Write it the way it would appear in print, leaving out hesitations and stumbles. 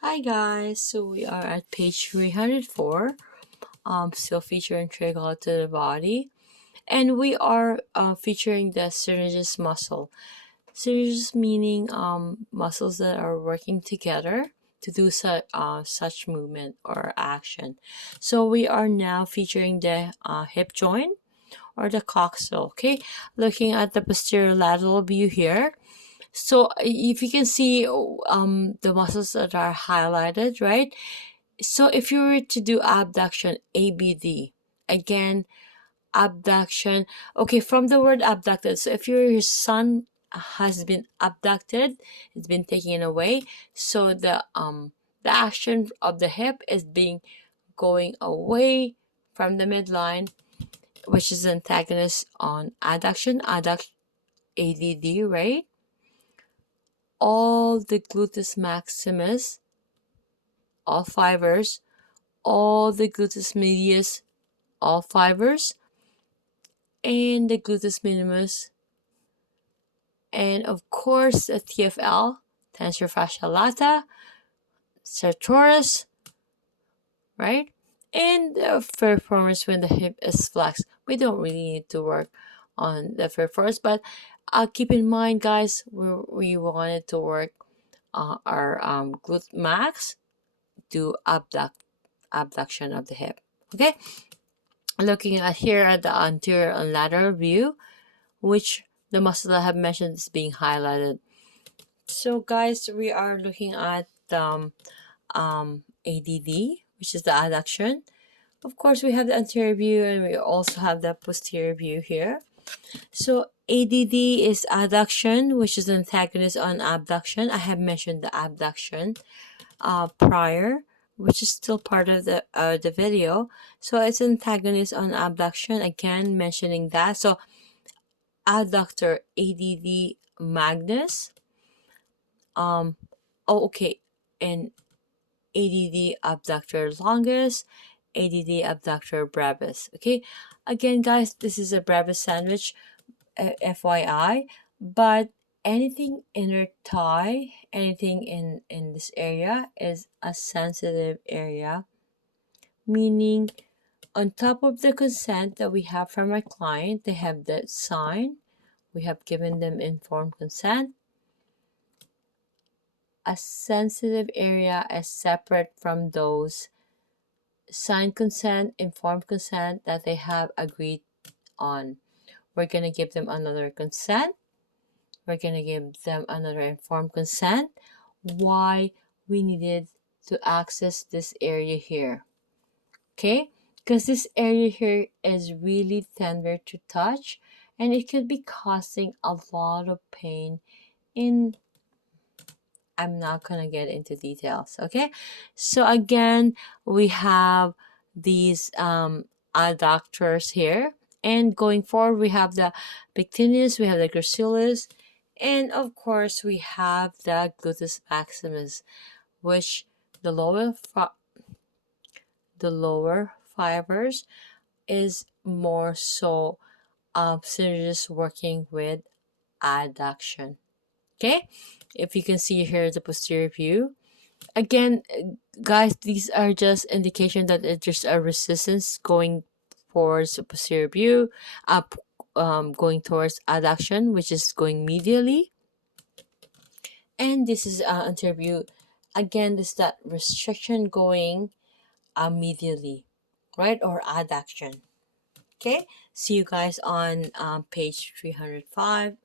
Hi guys, so we are at page 304, still featuring triangle to the body, and we are featuring the synergist muscle. Synergist meaning muscles that are working together to do such movement or action. So we are now featuring the hip joint or the coxal. Okay, looking at the posterior lateral view here. So if you can see the muscles that are highlighted, right? So if you were to do abduction, ABD, again, abduction. Okay, from the word abducted. So if your son has been abducted, it's been taken away. So the action of the hip is being going away from the midline, which is antagonist on adduction, ADD, right? All the gluteus maximus, all fibers, all the gluteus medius, all fibers, and the gluteus minimus, and of course the TFL, tensor fascia lata, sartorius, right? And the piriformis when the hip is flexed. We don't really need to work on the piriformis, but keep in mind, guys, we wanted to work our glute max, do abduction of the hip. Okay, looking at here at the anterior and lateral view, which the muscle I have mentioned is being highlighted. So guys, we are looking at ADD, which is the adduction. Of course, we have the anterior view and we also have the posterior view here. So ADD is adduction, which is antagonist on abduction. I have mentioned the abduction prior, which is still part of the video. So it's antagonist on abduction, again mentioning that. So adductor ADD magnus, and ADD abductor longus, ADD abductor brevis. Okay, again guys, this is a brevis sandwich, FYI, but anything inner thigh, anything in this area is a sensitive area, meaning on top of the consent that we have from our client, they have that sign, we have given them informed consent. A sensitive area is separate from those signed consent, informed consent that they have agreed on. We're going to give them another consent. We're going to give them another informed consent. Why we needed to access this area here. Okay? Because this area here is really tender to touch and it could be causing a lot of pain in, I'm not going to get into details. Okay? So again, we have these adductors here. And going forward, we have the pectineus, we have the gracilis, and of course, we have the gluteus maximus, which the lower fibers is more so synergist working with adduction. Okay, if you can see here the posterior view. Again, guys, these are just indication that there's a resistance going towards the posterior view, up, going towards adduction, which is going medially. And this is anterior view. Again, this is that restriction going medially, right, or adduction. Okay, see you guys on page 305.